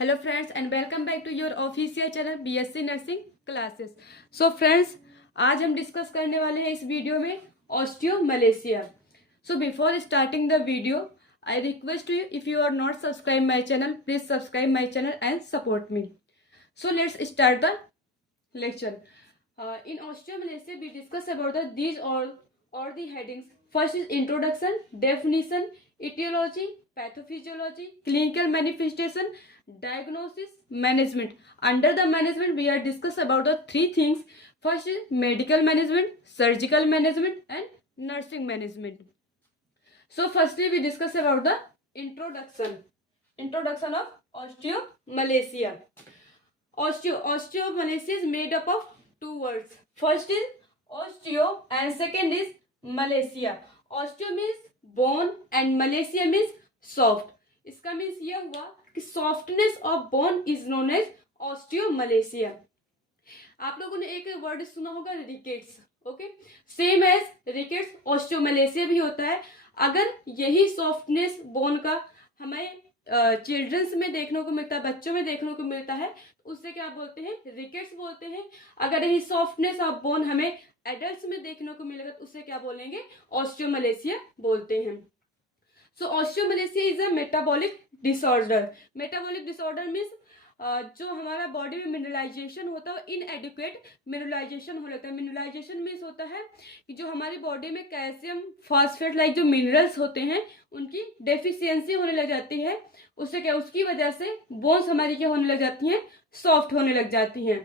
Hello friends and welcome back to your official channel BSc nursing classes. So friends, आज हम discuss करने वाले हैं इस वीडियो में osteomalacia. So before starting the video, I request you, if you are not subscribe my channel, please subscribe my channel and support me. So let's start the lecture. In osteomalacia, we discuss about these or the headings. First is introduction, definition, etiology, pathophysiology, clinical manifestation, diagnosis, management. Under the management, we are discuss about the three things. First is medical management, surgical management, and nursing management. So firstly, we discuss about the introduction. Introduction of osteomalacia. Osteomalacia is made up of two words. First is osteo and second is malacia. Osteo means bone and malacia means soft. इसका means ये हुआ कि softness of bone is known as osteomalacia. आप लोगों ने एक word सुना होगा, rickets. Okay, same as rickets osteomalacia भी होता है। अगर यही सॉफ्टनेस बोन का हमें चिल्ड्रंस में देखने को मिलता है, बच्चों में देखने को मिलता है, तो उससे क्या बोलते हैं? रिकेट्स बोलते हैं। अगर यही सॉफ्टनेस ऑफ बोन हमें एडल्ट्स में देखने को मिलेगा तो उससे क्या बोलेंगे? ऑस्टियोमलेशिया बोलते हैं। So osteomalacia is a metabolic disorder. Metabolic disorder means जो हमारा बॉडी में मिनरलाइजेशन होता है, इनएडिक्वेट मिनरलाइजेशन हो जाता है। मिनरलाइजेशन मीन्स होता है कि जो हमारी बॉडी में कैल्शियम, फॉस्फेट लाइक जो मिनरल्स होते हैं उनकी डेफिशिएंसी होने लग जाती है। उससे क्या, उसकी वजह से बोन्स हमारी क्या होने लग जाती हैं? सॉफ्ट होने लग जाती हैं।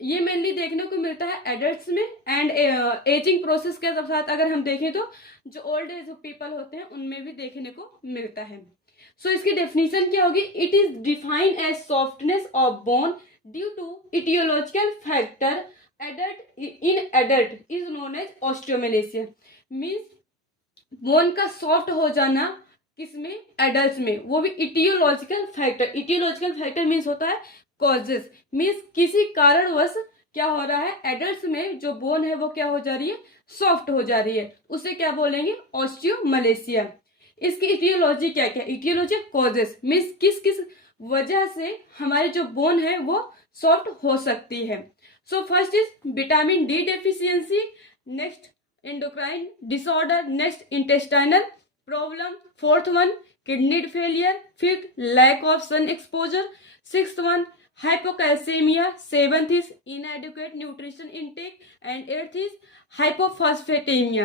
ये मेनली देखने को मिलता है एडल्ट्स में। एंड एजिंग प्रोसेस के साथ अगर हम देखें तो जो ओल्ड एज पीपल होते हैं उनमें भी देखने को मिलता है। सो इसकी डेफिनेशन क्या होगी? It is defined as softness of bone due to etiological factor adult is known as osteomalacia. Means bone का सॉफ्ट हो जाना किसमें? एडल्ट में, वो भी etiological factor. Etiological factor means होता है कॉजेस, मीन्स किसी कारणवश क्या हो रहा है? एडल्ट में जो बोन है वो क्या हो जा रही है? सॉफ्ट हो जा रही है। उसे क्या बोलेंगे? ऑस्टियोमलेशिया। इसकी इटियोलॉजी क्या क्या? इटियोलॉजी कॉजेस मीन्स किस किस वजह से हमारी जो बोन है वो सॉफ्ट हो सकती है। So first is vitamin D deficiency, next endocrine disorder, next intestinal problem, fourth one kidney failure, fifth lack of sun exposure, sixth one hypocalcemia, seventh is inadequate nutrition intake, and eighth is hypophosphatemia.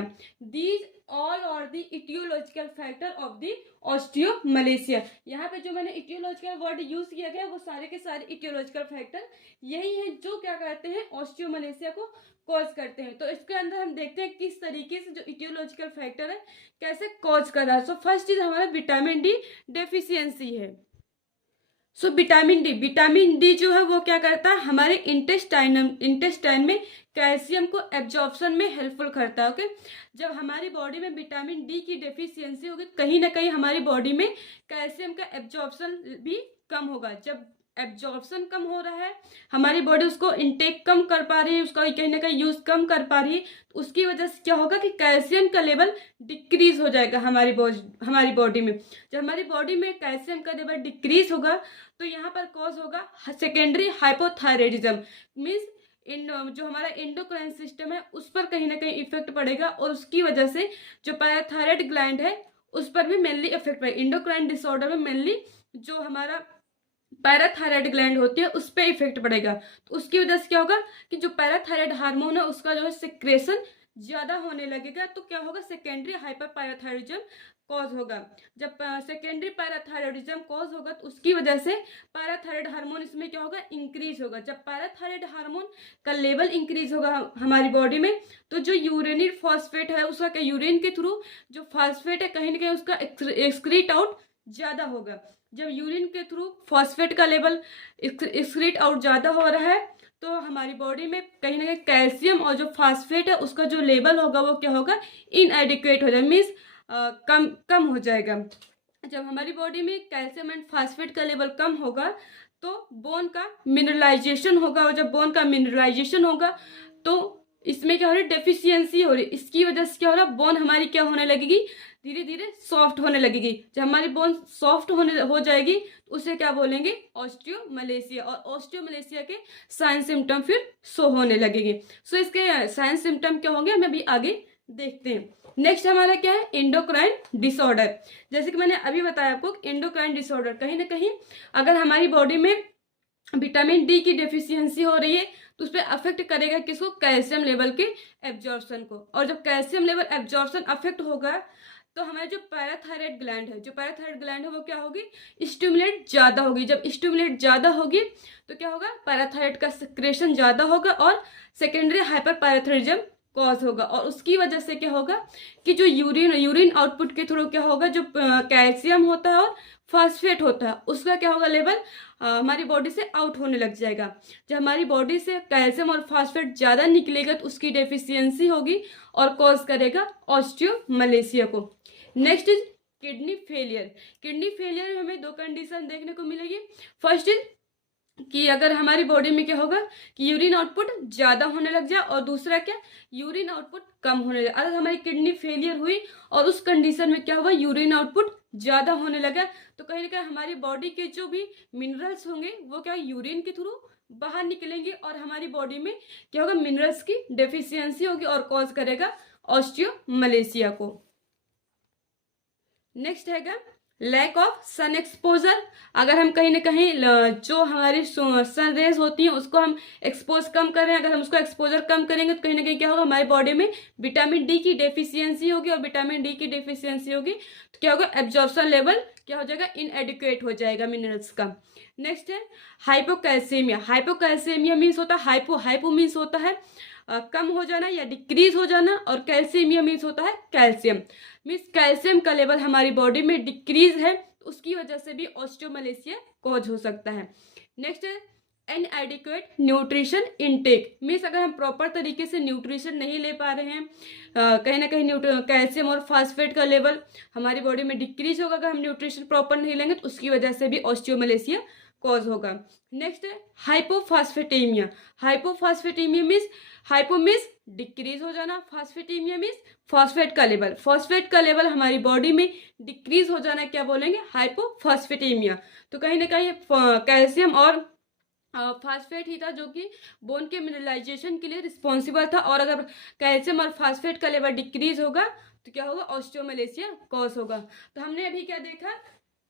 These all are the etiological factor of the osteomalacia. यहाँ पे जो मैंने etiological word use किया गया वो सारे के सारे etiological फैक्टर यही है जो क्या कहते हैं? ऑस्टियोमलेशिया को कॉज करते हैं। तो इसके अंदर हम देखते हैं किस तरीके से जो इटियोलॉजिकल फैक्टर है कैसे कॉज कर रहा है। सो फर्स्ट चीज हमारा विटामिन डी डेफिशिएंसी है। सो विटामिन डी जो है वो क्या करता है? हमारे इंटेस्टाइन में कैल्शियम को एब्जॉर्प्शन में हेल्पफुल करता है। ओके, जब हमारी बॉडी में विटामिन डी की डेफिशिएंसी होगी कहीं ना कहीं हमारी बॉडी में कैल्शियम का एब्जॉर्प्शन भी कम होगा। जब एब्जॉर्प्शन कम हो रहा है, हमारी बॉडी उसको इनटेक कम कर पा रही है, उसका कहीं ना कहीं यूज कम कर पा रही है, तो उसकी वजह से क्या होगा कि कैल्शियम का लेवल डिक्रीज हो जाएगा हमारी बॉडी में। जब हमारी बॉडी में कैल्शियम का लेवल डिक्रीज होगा तो यहाँ पर कॉज होगा सेकेंडरी हाइपोथायराइडिज्म। मीन्स जो हमारा एंडोक्राइन सिस्टम है उस पर कहीं ना कहीं इफेक्ट पड़ेगा और उसकी वजह से जो पैराथायराइड ग्लैंड है उस पर भी मेनली इफेक्ट पड़ेगा। एंडोक्राइन डिसऑर्डर में मेनली जो हमारा पैराथायराइड ग्लैंड होती है उस पर इफेक्ट पड़ेगा। तो उसकी वजह से क्या होगा कि जो पैराथायराइड हार्मोन है उसका जो है सिक्रेशन ज्यादा होने लगेगा। तो क्या होगा? सेकेंडरी हाइपर पैराथायरिज्म कॉज होगा। जब सेकेंडरी पैराथायराइडिज्म कॉज होगा तो उसकी वजह से पैराथायराइड हार्मोन इसमें क्या होगा? इंक्रीज होगा। जब पैराथायराइड हार्मोन का लेवल इंक्रीज होगा हमारी बॉडी में तो जो यूरिनरी फॉस्फेट है उसका क्या, यूरिन के थ्रू जो फॉस्फेट है कहीं ना कहीं उसका एक्सक्रीट आउट ज्यादा होगा। जब यूरिन के थ्रू फॉस्फेट का लेवल एक्सक्रीट आउट ज्यादा हो रहा है तो हमारी बॉडी में कहीं ना कहीं कैल्शियम और जो फॉस्फेट है उसका जो लेवल होगा वो क्या होगा? इनएडिक्वेट हो जाएगा, मीन्स कम हो जाएगा। जब हमारी बॉडी में कैल्शियम एंड फॉस्फेट का लेवल कम होगा तो बोन का मिनरलाइजेशन होगा, और जब बोन का मिनरलाइजेशन होगा तो इसमें क्या हो रहा है? डेफिशिएंसी हो रही है। इसकी वजह से क्या हो रहा है? बोन हमारी क्या होने लगेगी? धीरे धीरे सॉफ्ट होने लगेगी। जब हमारी बोन सॉफ्ट हो जाएगी तो उसे क्या बोलेंगे, ऑस्टियोमलेशिया। और ऑस्टियोमलेशिया के साइन सिम्टम फिर शो होने लगेंगे। सो इसके साइन सिम्टम क्या होंगे हमें अभी आगे देखते हैं। नेक्स्ट हमारा क्या है, एंडोक्राइन डिसऑर्डर। जैसे कि मैंने अभी बताया आपको, एंडोक्राइन डिसऑर्डर कहीं ना कहीं अगर हमारी बॉडी में विटामिन डी की डेफिशिएंसी हो रही है तो उस पर अफेक्ट करेगा किसको, कैल्शियम लेवल के एब्जॉर्प्शन को। और जब कैल्शियम लेवल एब्जॉर्प्शन अफेक्ट होगा तो हमारे जो पैराथायराइड ग्लैंड है, जो पैराथायराइड ग्लैंड है वो क्या होगी, स्टिमुलेट ज्यादा होगी। जब स्टिमुलेट ज्यादा होगी तो क्या होगा, पैराथायराइड का सिक्रेशन ज्यादा होगा और सेकेंडरी हाइपर पैराथायरिज्म कॉज होगा। और उसकी वजह से क्या होगा कि जो यूरिन आउटपुट के थ्रू क्या होगा, जो कैल्शियम होता है और फास्फेट होता है उसका क्या होगा लेवल हमारी बॉडी से आउट होने लग जाएगा। जब हमारी बॉडी से कैल्शियम और फास्फेट ज्यादा निकलेगा तो उसकी डेफिशिएंसी होगी और कॉज करेगा ऑस्टियोमलेशिया को। Next is kidney failure. Kidney failure में हमें दो कंडीशन देखने को मिलेगी। फर्स्ट इज कि अगर हमारी बॉडी में क्या होगा कि यूरिन आउटपुट ज्यादा होने लग जाए, और दूसरा क्या, यूरिन आउटपुट कम होने लगे। अगर हमारी किडनी फेलियर हुई और उस कंडीशन में क्या हुआ, यूरिन आउटपुट ज्यादा होने लगा तो कहीं ना कहीं हमारी बॉडी के जो भी मिनरल्स होंगे वो क्या यूरिन के थ्रू बाहर निकलेंगे और हमारी बॉडी में क्या होगा, मिनरल्स की डेफिशिएंसी होगी और कॉज करेगा ऑस्टियोमलेशिया को। नेक्स्ट है लैक ऑफ सन एक्सपोजर। अगर हम कहीं ना कहीं जो हमारी सन रेज होती हैं उसको हम एक्सपोज कम करें, अगर हम उसको एक्सपोजर कम करेंगे तो कहीं ना कहीं क्या होगा, हमारी बॉडी में विटामिन डी की डेफिशिएंसी होगी। और विटामिन डी की डेफिशिएंसी होगी तो क्या होगा, एब्जॉर्प्शन लेवल क्या हो जाएगा, इनएडिक्वेट हो जाएगा मिनरल्स का। नेक्स्ट है हाइपोकैल्सीमिया। हाइपोकैल्सीमिया मीन्स होता है हाइपो मीन्स होता है कम हो जाना या डिक्रीज हो जाना, और कैल्शियमिया मीन्स होता है कैल्शियम मीन्स कैल्शियम का लेवल हमारी बॉडी में डिक्रीज है तो उसकी वजह से भी ऑस्टियोमलेशिया कॉज हो सकता है। नेक्स्ट है इनएडिक्वेट न्यूट्रिशन इनटेक मीन्स अगर हम प्रॉपर तरीके से न्यूट्रिशन नहीं ले पा रहे हैं, कहीं ना कहीं कैल्शियम और फास्फेट का लेवल हमारी बॉडी में डिक्रीज होगा। अगर हम न्यूट्रिशन प्रॉपर नहीं लेंगे तो उसकी वजह से भी ऑस्टियोमलेशिया कॉज होगा। नेक्स्ट है हाइपोफास्फेटेमिया। हाइपोफास्फेटेमिया मीन्स हाइपो मीन्स डिक्रीज हो जाना, फास्फेटेमिया मीन्स फॉस्फेट का लेवल हमारी बॉडी में डिक्रीज हो जाना क्या बोलेंगे, हाइपोफास्फेटेमिया। तो कहीं ना कहीं कैल्शियम और फास्फेट ही था जो कि बोन के मिनरलाइजेशन के लिए रिस्पॉन्सिबल था। और अगर कैल्शियम और फास्फेट का लेवल डिक्रीज होगा तो क्या होगा, ऑस्टियोमलेशिया कॉज होगा। तो हमने अभी क्या देखा,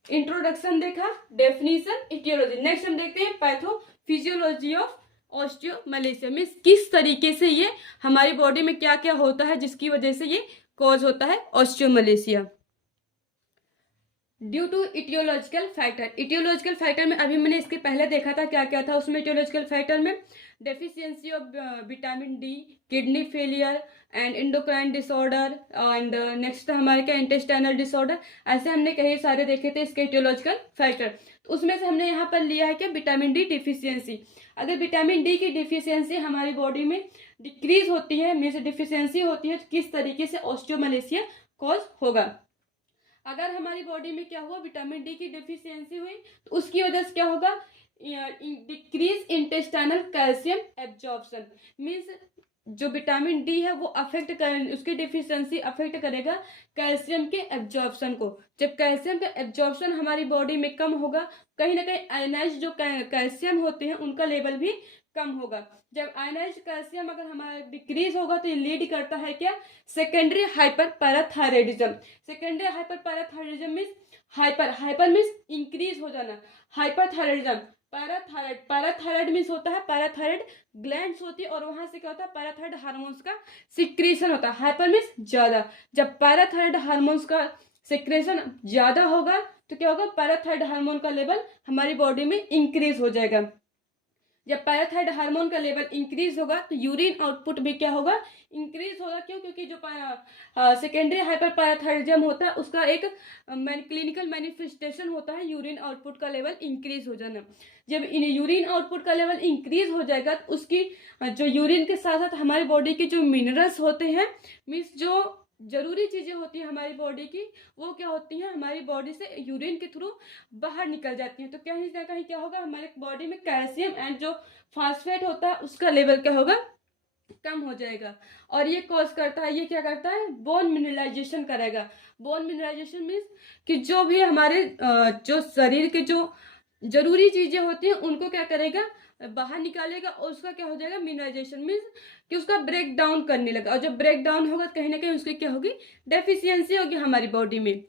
इंट्रोडक्शन देखा, डेफिनेशन, इटियोलॉजी। नेक्स्ट हम देखते हैं पैथोफिजियोलॉजी ऑफ ऑस्टियोमलेशिया मीन्स किस तरीके से ये हमारी बॉडी में क्या क्या होता है जिसकी वजह से ये कॉज होता है osteomalacia. Due to etiological factor. Etiological factor में अभी मैंने इसके पहले देखा था क्या क्या था उसमें। इटियोलॉजिकल फैक्टर में deficiency of vitamin D, kidney failure and endocrine disorder and next हमारे क्या इंटेस्टाइनल डिसऑर्डर। ऐसे हमने कई सारे देखे थे इसके इटियोलॉजिकल फैक्टर। तो उसमें से हमने यहाँ पर लिया है क्या, विटामिन डी डिफिशियंसी। अगर विटामिन डी की डिफिशियंसी हमारी बॉडी में डिक्रीज होती है मीन्स डिफिशियंसी होती है तो किस तरीके से ऑस्टियोमलेशिया कॉज होगा। अगर हमारी बॉडी में क्या हुआ, विटामिन डी की डेफिशिएंसी हुई तो उसकी वजह से क्या होगा, decrease intestinal calcium absorption means जो विटामिन डी है वो अफेक्ट कर, उसकी डिफिशियंसी अफेक्ट करेगा कैल्शियम के एब्जॉर्प्शन को। जब कैल्शियम का एब्जॉर्प्शन हमारी बॉडी में कम होगा कहीं ना कहीं आयनाइज जो कैल्शियम होते हैं उनका लेवल भी कम होगा। जब आयनाइज कैल्शियम अगर हमारा डिक्रीज होगा तो ये लीड करता है क्या, secondary hyper parathyroidism. Secondary hyper parathyroidism means hyper means increase हो जाना, हाइपरथायराइडिज्म पैराथायराइड मीन्स होता है पैराथायराइड ग्लैंड्स होती है और वहां से क्या होता है, पैराथायराइड हार्मोन्स का सिक्रेशन होता है। हाइपर मीन्स ज्यादा, जब पैराथायराइड हार्मोन्स का सिक्रेशन ज्यादा होगा तो क्या होगा, पैराथायराइड हार्मोन का लेवल हमारी बॉडी में इंक्रीज हो जाएगा। जब पैराथायराइड हार्मोन का लेवल इंक्रीज होगा तो यूरिन आउटपुट भी क्या होगा, इंक्रीज होगा। क्यों, क्योंकि जो सेकेंडरी हाइपर पैराथायरिज्म होता है उसका एक क्लिनिकल मैनिफेस्टेशन होता है यूरिन आउटपुट का लेवल इंक्रीज हो जाना। जब यूरिन आउटपुट का लेवल इंक्रीज हो जाएगा तो उसकी जो यूरिन के साथ साथ हमारी बॉडी के जो मिनरल्स होते हैं मीन्स जो जरूरी चीजें होती है हमारी बॉडी की वो क्या होती हैं, हमारी बॉडी से यूरिन के थ्रू बाहर निकल जाती हैं। तो कहीं ना कहीं क्या होगा, हमारे बॉडी में कैल्शियम एंड जो फास्फेट होता है उसका लेवल क्या होगा, कम हो जाएगा। और ये कॉज करता है, ये क्या करता है, बोन मिनरलाइजेशन करेगा। बोन मिनरलाइजेशन मीन्स कि जो भी हमारे जो शरीर के जो जरूरी चीजें होती हैं उनको क्या करेगा, बाहर निकालेगा, और उसका क्या हो जाएगा, मिनरलाइजेशन मीन्स कि उसका ब्रेक डाउन करने लगा। और जब ब्रेक डाउन होगा कहीं ना कहीं उसकी क्या होगी, डेफिशिएंसी होगी हमारी बॉडी में,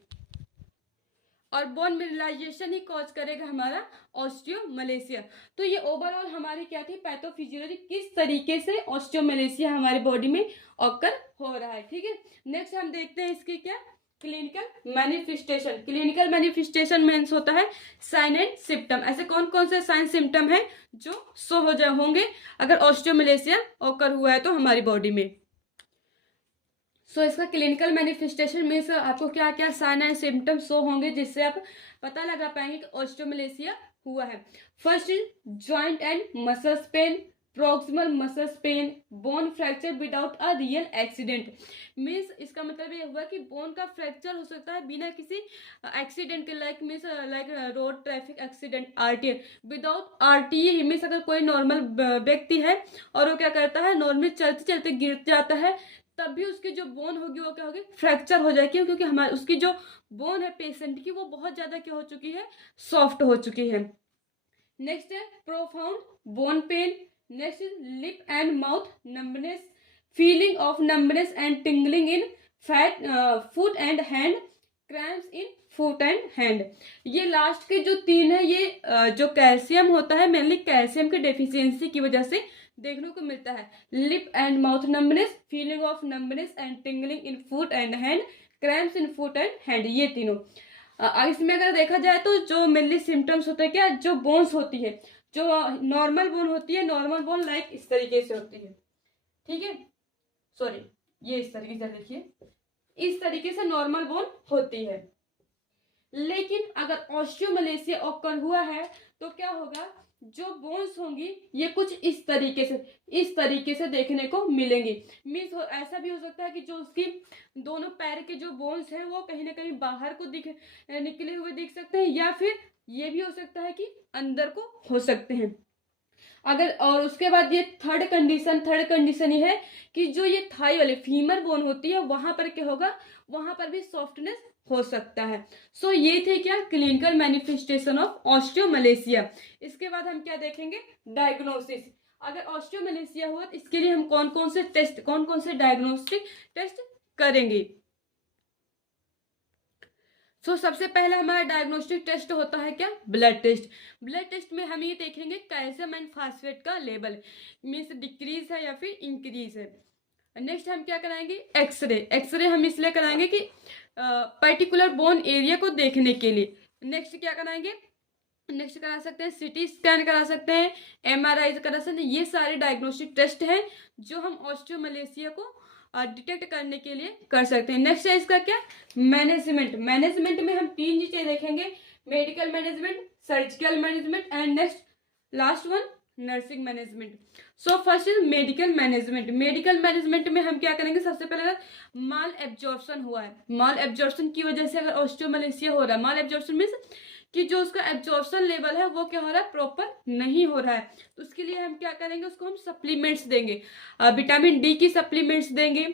और बोन मिनरलाइजेशन ही कॉज करेगा हमारा ऑस्टियोमलेशिया। तो ये ओवरऑल हमारी क्या थी, पैथोफिजियोलॉजी, किस तरीके से ऑस्टियोमलेशिया हमारी बॉडी में ऑकर हो रहा है। ठीक है, नेक्स्ट हम देखते हैं इसकी क्या, clinical manifestation. Clinical manifestation means होता है साइन एंड सिम्टम। ऐसे कौन कौन से साइन सिम्टम है जो शो हो जाए होंगे अगर ऑस्टियोमलेशिया ऑकर हुआ है तो हमारी बॉडी में। इसका क्लिनिकल मैनिफेस्टेशन मीन्स आपको क्या क्या साइन एंड सिम्टम शो होंगे जिससे आप पता लगा पाएंगे कि ऑस्टियोमलेशिया हुआ है। First is joint and muscles pain, proximal muscles pain, bone fracture without a real accident. Means इसका मतलब ये हुआ कि बोन का फ्रैक्चर हो सकता है बिना किसी एक्सीडेंट के, like means like road traffic accident, RTA. Without RTA means अगर कोई नॉर्मल व्यक्ति है और वो क्या करता है, नॉर्मली चलते चलते गिर जाता है, तब भी उसकी जो बोन होगी वो क्या होगी, फ्रैक्चर हो जाएगी, क्योंकि हमारे उसकी जो बोन है पेशेंट की वो बहुत ज्यादा क्या हो चुकी है, सॉफ्ट हो चुकी है। नेक्स्ट है profound bone pen. Next is lip and mouth numbness, feeling of numbness and tingling in fat foot and hand, cramps in foot and hand. ये लास्ट के जो तीन है ये जो कैल्शियम होता है, मेनली कैल्शियम की डेफिशिएंसी की वजह से देखने को मिलता है। Lip and mouth numbness, feeling of numbness and tingling in foot and hand, cramps in foot and hand, ये तीनों। इसमें अगर देखा जाए तो जो मेनली सिम्टम्स होते हैं क्या, जो बोन्स होती है, जो नॉर्मल बोन होती है, नॉर्मल बोन लाइक इस तरीके से होती है, ठीक है, सॉरी ये इस तरीके से देखिए, इस तरीके से नॉर्मल बोन होती है। लेकिन अगर ऑस्टियोमलेशिया ऑकर हुआ है तो क्या होगा, जो बोन्स होंगी ये कुछ इस तरीके से देखने को मिलेंगी। मीन्स ऐसा भी हो सकता है कि जो उसकी दोनों पैर के जो बोन्स हैं वो कहीं ना कहीं बाहर को निकले हुए दिख सकते हैं, या फिर ये भी हो सकता है कि अंदर को हो सकते हैं। अगर और उसके बाद ये थर्ड कंडीशन ये है कि जो ये थाई वाले फीमर बोन होती है वहां पर क्या होगा, वहां पर भी सॉफ्टनेस हो सकता है। ये थे क्या, क्लिनिकल मैनिफेस्टेशन ऑफ ऑस्टियोमलेशिया। इसके बाद हम क्या देखेंगे, डायग्नोसिस। अगर ऑस्टियोमलेशिया हुआ तो इसके लिए हम कौन कौन से डायग्नोस्टिक टेस्ट करेंगे। सबसे पहले हमारा डायग्नोस्टिक टेस्ट होता है क्या, ब्लड टेस्ट। ब्लड टेस्ट में हम ये देखेंगे कैल्शियम एंड फास्फेट का लेवल, मीन्स डिक्रीज है या फिर इंक्रीज है। नेक्स्ट हम क्या कराएंगे, एक्सरे। एक्सरे हम इसलिए कराएंगे कि पर्टिकुलर बोन एरिया को देखने के लिए। नेक्स्ट क्या कराएंगे, नेक्स्ट करा सकते हैं सीटी स्कैन करा सकते हैं, एमआरआई करा सकते हैं। ये सारे डायग्नोस्टिक टेस्ट हैं जो हम ऑस्टियोमलेशिया को डिटेक्ट करने के लिए कर सकते हैं। नेक्स्ट है इसका क्या, मैनेजमेंट। मैनेजमेंट में हम तीन चीजें देखेंगे, medical management, surgical management and next last one nursing management. First is medical management. Medical management में हम क्या करेंगे, सबसे पहले अगर माल एब्जॉर्प्शन हुआ है, माल एब्जॉर्प्शन की वजह से अगर ऑस्टियोमलेशिया हो रहा है, माल एब्जॉर्प्शन मीन्स कि जो उसका एब्जॉर्प्शन लेवल है वो क्या हो रहा है, प्रॉपर नहीं हो रहा है, तो उसके लिए हम क्या करेंगे, उसको हम सप्लीमेंट्स देंगे, विटामिन डी की सप्लीमेंट्स देंगे।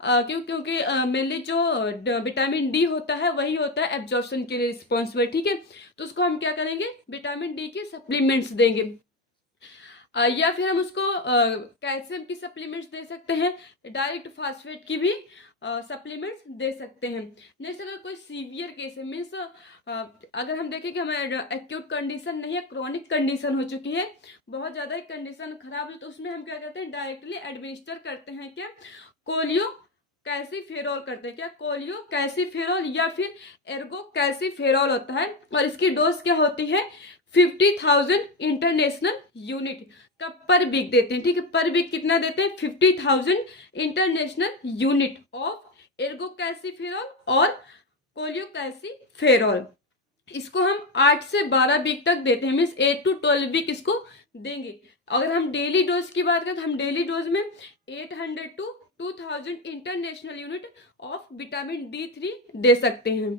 क्योंकि मेनली जो विटामिन डी होता है वही होता है एब्जॉर्प्शन के लिए रिस्पॉन्सिबल, ठीक है। तो उसको हम क्या करेंगे, विटामिन डी की सप्लीमेंट्स देंगे, या फिर हम उसको कैल्शियम की सप्लीमेंट्स दे सकते हैं, डायरेक्ट फास्फेट की भी सप्लीमेंट्स दे सकते हैं। नेक्स्ट अगर कोई सीवियर केस है, मीन्स अगर हम देखें कि हमारे एक्यूट कंडीशन नहीं है, क्रॉनिक कंडीशन हो चुकी है, बहुत ज़्यादा कंडीशन खराब है, तो उसमें हम क्या करते हैं, डायरेक्टली एडमिनिस्टर करते हैं क्या, कोलियो कैल्सीफेरॉल करते हैं क्या, कोलियो कैल्सीफेरॉल या फिर एर्गो कैल्सीफेरॉल होता है, और इसकी डोज क्या होती है, 50,000 इंटरनेशनल यूनिट का पर वीक देते हैं, ठीक है। पर वीक कितना देते हैं, 50,000 international unit of Ergo calciferol और कोलियो कैल्सीफेरॉल। इसको हम 8 से 12 वीक तक देते हैं, मीन्स 8 to 12 वीक इसको देंगे। अगर हम डेली डोज की बात करें तो हम डेली डोज में 800 to 2000 international unit of vitamin D3 दे सकते हैं।